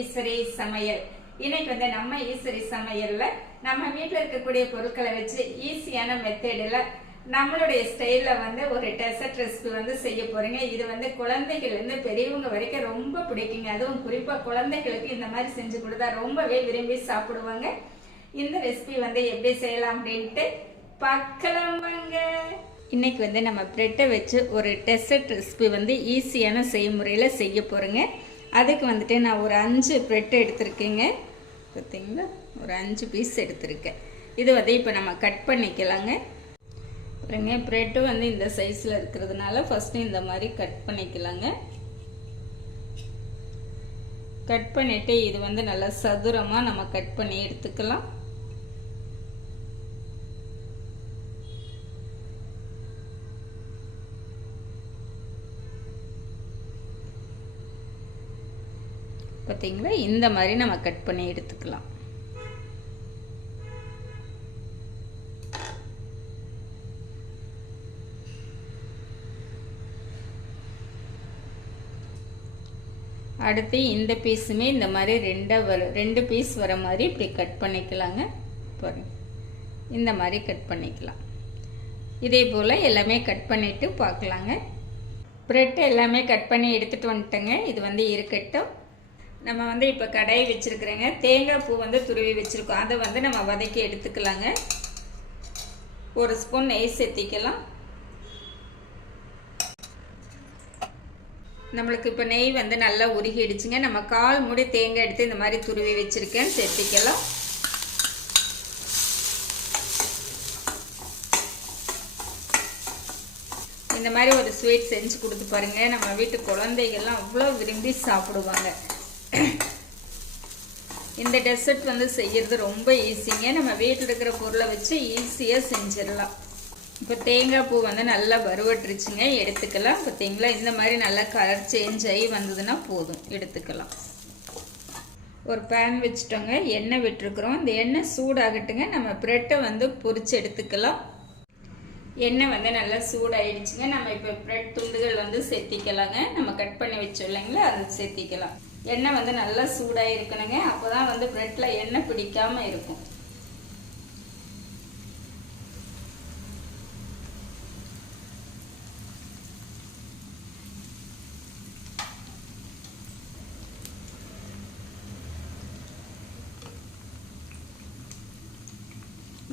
ஈஸ்வரி சமையல். இன்னைக்கு வந்து நம்ம ஈஸ்வரி சமையல்ல நம்ம வீட்டில் இருக்கக்கூடிய பொருட்களை வச்சு ஈஸியான மெத்தேடில் நம்மளுடைய ஸ்டைலில் வந்து ஒரு டெசர்ட் ரெசிபி வந்து செய்ய போகிறீங்க இது வந்து குழந்தைகள்லேருந்து பெரியவங்க வரைக்கும் ரொம்ப பிடிக்குங்க. அதுவும் குறிப்பாக குழந்தைகளுக்கு இந்த மாதிரி செஞ்சு கொடுத்தா ரொம்பவே விரும்பி சாப்பிடுவாங்க. இந்த ரெசிபி வந்து எப்படி செய்யலாம் அப்படின்ட்டு பார்க்கலாம் வாங்க இன்னைக்கு வந்து நம்ம ப்ரெட்டை வச்சு ஒரு டெசர்ட் ரெசிபி வந்து ஈஸியான செய்முறையில் செய்ய போகிறோங்க அதுக்கு வந்துட்டு நான் ஒரு அஞ்சு ப்ரெட் எடுத்திருக்கேங்க. பார்த்தீங்களா ஒரு அஞ்சு பீஸ் எடுத்திருக்கேன். இது வந்து இப்போ நம்ம கட் பண்ணிக்கலாங்க. பாருங்க ப்ரெட்டு வந்து இந்த சைஸில் இருக்கிறதுனால ஃபஸ்ட்டு இந்த மாதிரி கட் பண்ணிக்கலாங்க. கட் பண்ணிவிட்டு இது வந்து நல்லா சதுரமாக நம்ம கட் பண்ணி எடுத்துக்கலாம். பார்த்தீங்களா இந்த மாதிரி நம்ம கட் பண்ணி எடுத்துக்கலாம். அடுத்து இந்த பீஸுமே இந்த மாதிரி ரெண்டாக வர ரெண்டு பீஸ் வர மாதிரி இப்படி கட் பண்ணிக்கலாங்க. பாருங்க. இந்த மாதிரி கட் பண்ணிக்கலாம். இதே போல் எல்லாமே கட் பண்ணிவிட்டு பார்க்கலாங்க. ப்ரெட் எல்லாமே கட் பண்ணி எடுத்துகிட்டு வந்துட்டேங்க. இது வந்து இருக்கட்டும். நம்ம வந்து இப்போ கடையை வச்சுருக்குறேங்க. தேங்காய் பூ வந்து துருவி வச்சுருக்கோம். அதை வந்து நம்ம வதக்கி எடுத்துக்கலாங்க. ஒரு ஸ்பூன் நெய் சேர்த்திக்கலாம். நம்மளுக்கு இப்போ நெய் வந்து நல்லா உருகிடுச்சுங்க. நம்ம கால் மூடி தேங்காய் எடுத்து இந்த மாதிரி துருவி வச்சுருக்கேன். சேர்த்திக்கலாம். இந்த மாதிரி ஒரு ஸ்வீட் செஞ்சு கொடுத்து பாருங்க. நம்ம வீட்டு குழந்தைகள்லாம் அவ்வளோ விரும்பி சாப்பிடுவாங்க. இந்த டெசர்ட் வந்து செய்கிறது ரொம்ப ஈஸிங்க நம்ம வீட்டில் இருக்கிற பொருளை வச்சு ஈஸியாக செஞ்சிடலாம். இப்போ தேங்காய் பூ வந்து நல்லா வறுவட்டுருச்சுங்க. எடுத்துக்கலாம். பார்த்தீங்களா இந்த மாதிரி நல்லா கலர் சேஞ்ச் ஆகி வந்ததுன்னா போதும். எடுத்துக்கலாம். ஒரு பேன் வச்சுட்டோங்க. எண்ணெய் விட்டுருக்குறோம். இந்த எண்ணெய் சூடாகட்டுங்க. நம்ம ப்ரெட்டை வந்து பொரிச்சு எடுத்துக்கலாம். எண்ணெய் வந்து நல்லா சூடாயிடுச்சுங்க. நம்ம இப்போ ப்ரெட் துண்டுகள் வந்து சேர்த்திக்கலாங்க நம்ம கட் பண்ணி வச்சோம் இல்லைங்களா? அதை சேர்த்திக்கலாம் எண்ணெய் வந்து நல்லா சூடாக இருக்கணுங்க அப்போ தான் வந்து ப்ரெட்டில் எண்ணெய் பிடிக்காமல் இருக்கும்.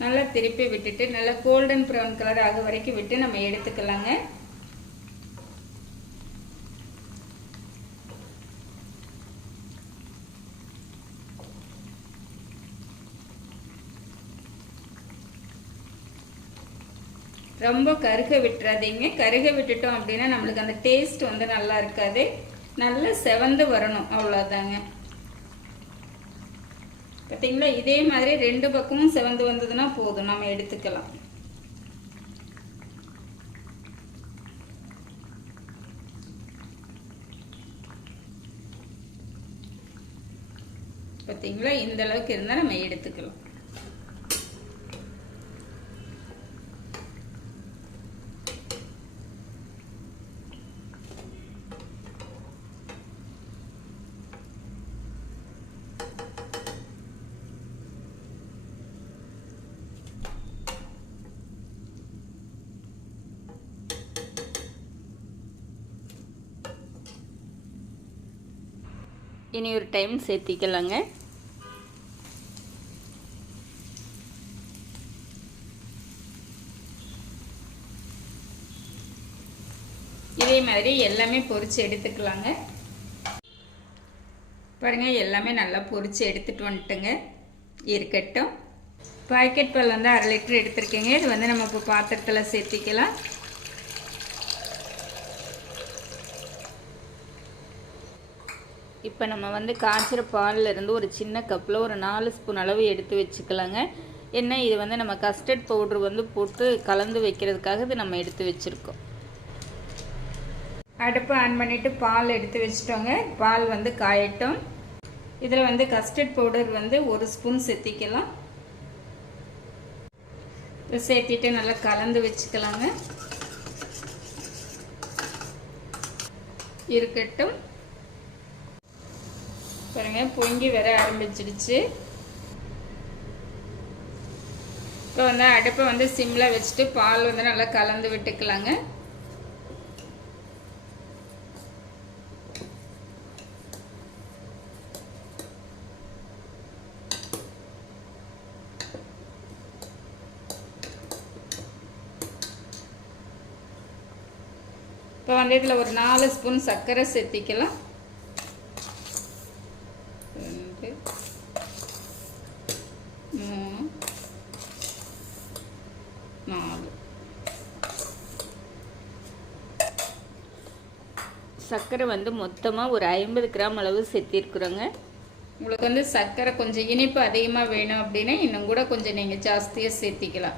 நல்லா திருப்பி விட்டுட்டு நல்லா கோல்டன் ப்ரௌன் கலர் ஆக வரைக்கும் விட்டு நம்ம எடுத்துக்கலாங்க. ரொம்ப கருக விட்டுறாதீங்க. கருக விட்டுட்டோம் அப்படின்னா நம்மளுக்கு அந்த டேஸ்ட் வந்து நல்லா இருக்காது. நல்லா செவந்து வரணும் அவ்வளோதாங்க பார்த்தீங்களா இதே மாதிரி ரெண்டு பக்கமும் செவந்து வந்ததுன்னா போதும். நம்ம எடுத்துக்கலாம். பார்த்தீங்களா இந்த அளவுக்கு இருந்தால் நம்ம எடுத்துக்கலாம். இனி ஒரு டைம் சேர்த்திக்கலாங்க. இதே மாதிரி எல்லாமே பொரிச்சு எடுத்துக்கலாங்க. பாருங்க எல்லாமே நல்லா பொரிச்சு எடுத்துட்டு வந்துட்டுங்க. இருக்கட்டும். பாக்கெட் பால் வந்து அரை லிட்டர் எடுத்திருக்கேங்க. இது வந்து நம்ம இப்போ பாத்திரத்தில் சேர்த்திக்கலாம். இப்போ நம்ம வந்து காய்ச்சிற பாலில் இருந்து ஒரு சின்ன கப்பில் ஒரு நாலு ஸ்பூன் அளவு எடுத்து வச்சுக்கலாங்க. என்ன இது வந்து நம்ம கஸ்டர்ட் பவுட்ரு வந்து போட்டு கலந்து வைக்கிறதுக்காக இது நம்ம எடுத்து வச்சுருக்கோம். அடுப்பை ஆன் பண்ணிவிட்டு பால் எடுத்து வச்சிட்டோங்க. பால் வந்து காயட்டும். இதில் வந்து கஸ்டர்ட் பவுடர் வந்து ஒரு ஸ்பூன் சேர்த்திக்கலாம். சேர்த்திட்டு நல்லா கலந்து வச்சுக்கலாங்க. இருக்கட்டும். பாருங்க பொங்கி வர ஆரம்பிச்சிடுச்சு. இப்போ வந்து அடுப்பை வந்து சிம்மில் வச்சுட்டு பால் வந்து நல்லா கலந்து விட்டுக்கலாங்க. இப்போ வந்து இதில் ஒரு நாலு ஸ்பூன் சர்க்கரை சேர்த்திக்கலாம் ரெண்டு மூணு நாலு சர்க்கரை வந்து மொத்தமாக ஒரு ஐம்பது கிராம் அளவு சேர்த்திருக்குறோங்க உங்களுக்கு வந்து சர்க்கரை கொஞ்சம் இனிப்பு அதிகமாக வேணும் அப்படின்னா இன்னும் கூட கொஞ்சம் நீங்கள் ஜாஸ்தியாக சேர்த்திக்கலாம்.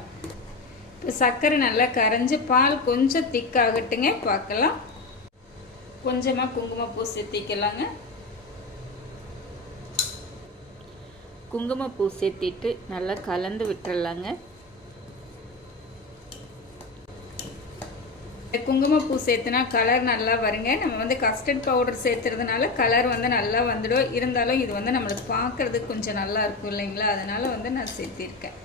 இப்போ சர்க்கரை நல்லா கரைஞ்சி பால் கொஞ்சம் திக்காகட்டுங்க பார்க்கலாம். கொஞ்சமாக குங்குமப்பூ சேர்த்திக்கலாங்க. குங்குமப்பூ சேர்த்திட்டு நல்லா கலந்து விட்டுறலாங்க. குங்குமப்பூ சேர்த்துனா கலர் நல்லா வருங்க. நம்ம வந்து கஸ்டர்ட் பவுடர் சேர்த்துறதுனால கலர் வந்து நல்லா வந்துடும். இருந்தாலும் இது வந்து நம்மளுக்கு பார்க்குறதுக்கு கொஞ்சம் நல்லா இருக்கும் இல்லைங்களா? அதனால் வந்து நான் சேர்த்திருக்கேன்.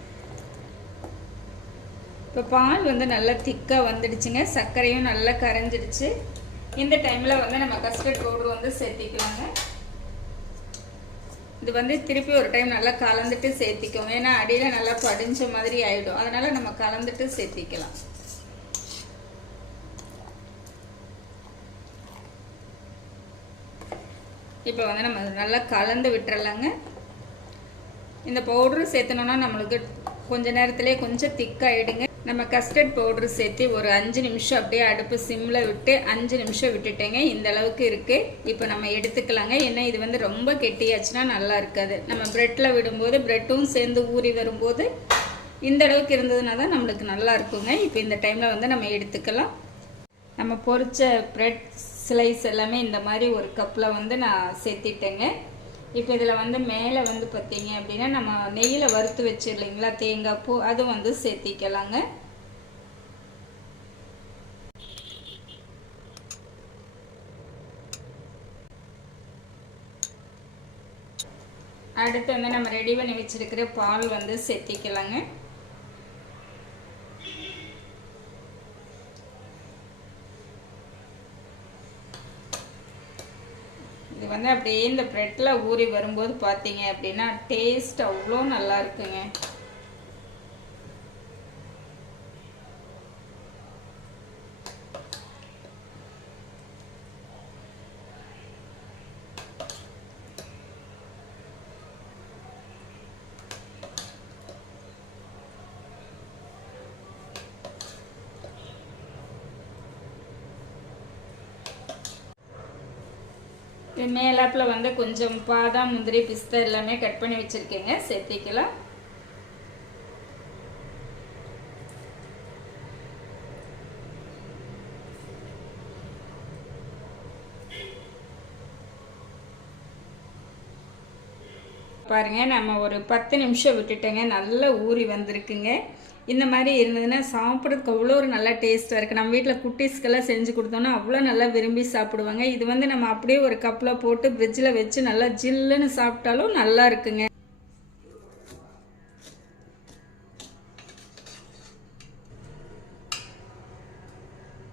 இப்போ பால் வந்து நல்லா திக்காக வந்துடுச்சுங்க. சர்க்கரையும் நல்லா கரைஞ்சிடுச்சு. இந்த டைமில் வந்து நம்ம கஸ்டர்ட் பவுடர் வந்து சேர்த்திக்கலாங்க. இது வந்து திருப்பி ஒரு டைம் நல்லா கலந்துட்டு சேர்த்திக்கோங்க ஏன்னா அடியில் நல்லா படிஞ்ச மாதிரி ஆகிடும் அதனால் நம்ம கலந்துட்டு சேர்த்திக்கலாம். இப்போ வந்து நம்ம நல்லா கலந்து விட்டுறலாங்க. இந்த பவுட்ரு சேர்த்தணுன்னா நம்மளுக்கு கொஞ்ச நேரத்திலே கொஞ்சம் திக்காயிடுங்க நம்ம கஸ்டர்ட் பவுட்ரு சேர்த்து ஒரு அஞ்சு நிமிஷம் அப்படியே அடுப்பு சிம்மில் விட்டு அஞ்சு நிமிஷம் விட்டுட்டேங்க. இந்த அளவுக்கு இருக்குது இப்போ நம்ம எடுத்துக்கலாங்க. ஏன்னா இது வந்து ரொம்ப கெட்டியாச்சுன்னா நல்லா இருக்காது. நம்ம ப்ரெட்டில் விடும்போது ப்ரெட்டும் சேர்ந்து ஊறி வரும்போது இந்த அளவுக்கு இருந்ததுனா தான் நம்மளுக்கு நல்லா இருக்குங்க. இப்போ இந்த டைமில் வந்து நம்ம எடுத்துக்கலாம். நம்ம பொரிச்ச ப்ரெட் ஸ்லைஸ் எல்லாமே இந்த மாதிரி ஒரு கப்பில் வந்து நான் சேர்த்திட்டேங்க. இப்போ இதில் வந்து மேலே வந்து பார்த்தீங்க அப்படின்னா நம்ம நெய்யில் வறுத்து வச்சிடலைங்களா தேங்காய் பூ அது வந்து சேர்த்திக்கலாங்க. அடுத்து வந்து நம்ம ரெடி பண்ணி வச்சிருக்கிற பால் வந்து சேர்த்திக்கலாங்க. வந்து அப்படியே இந்த ப்ரெட்டில் ஊறி வரும்போது பார்த்தீங்க அப்படின்னா டேஸ்ட் அவ்வளோ நல்லா இருக்குங்க. மேலாப்பில் வந்து கொஞ்சம் பாதாம் முந்திரி பிஸ்தா எல்லாமே கட் பண்ணி வச்சுருக்கேங்க. சேர்த்திக்கலாம். பாருங்க நம்ம ஒரு பத்து நிமிஷம் விட்டுட்டேங்க. நல்லா ஊறி வந்திருக்குங்க. இந்த மாதிரி இருந்ததுன்னா சாப்பிட்றதுக்கு அவ்வளோ ஒரு நல்ல டேஸ்ட்டாக இருக்குது நம்ம வீட்டில் குட்டீஸ்க்கெல்லாம் செஞ்சு கொடுத்தோன்னா அவ்வளோ நல்லா விரும்பி சாப்பிடுவாங்க. இது வந்து நம்ம அப்படியே ஒரு கப்பில் போட்டு ஃப்ரிட்ஜில் வச்சு நல்லா ஜில்லுன்னு சாப்பிட்டாலும் நல்லா இருக்குங்க.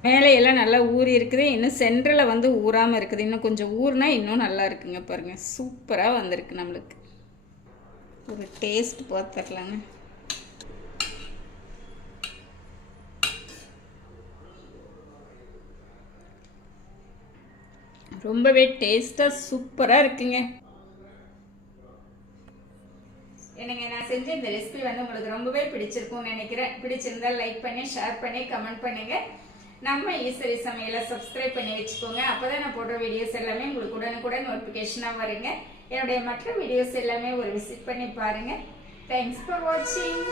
மேலே எல்லாம் நல்லா ஊறி இருக்குது. இன்னும் சென்டரில் வந்து ஊறாமல் இருக்குது. இன்னும் கொஞ்சம் ஊறினா இன்னும் நல்லா இருக்குங்க பாருங்கள் சூப்பராக வந்திருக்கு நம்மளுக்கு. ஒரு டேஸ்ட் பார்த்துடலாங்க. ரொம்பவே டேஸ்ட்டாக சூப்பராக இருக்குங்க. என்னங்க நான் செஞ்ச இந்த ரெசிபி வந்து உங்களுக்கு ரொம்பவே பிடிச்சிருக்கும்னு நினைக்கிறேன். பிடிச்சிருந்தா லைக் பண்ணி ஷேர் பண்ணி கமெண்ட் பண்ணுங்க. நம்ம ஈஸ்வரி சமையலை சப்ஸ்கிரைப் பண்ணி வச்சுக்கோங்க. அப்போதான் நான் போடுற வீடியோஸ் எல்லாமே உங்களுக்கு உடனுக்குடன் நோட்டிஃபிகேஷனாக வருங்க. என்னுடைய மற்ற வீடியோஸ் எல்லாமே ஒரு விசிட் பண்ணி பாருங்கள் தேங்க்ஸ் ஃபார் வாட்சிங்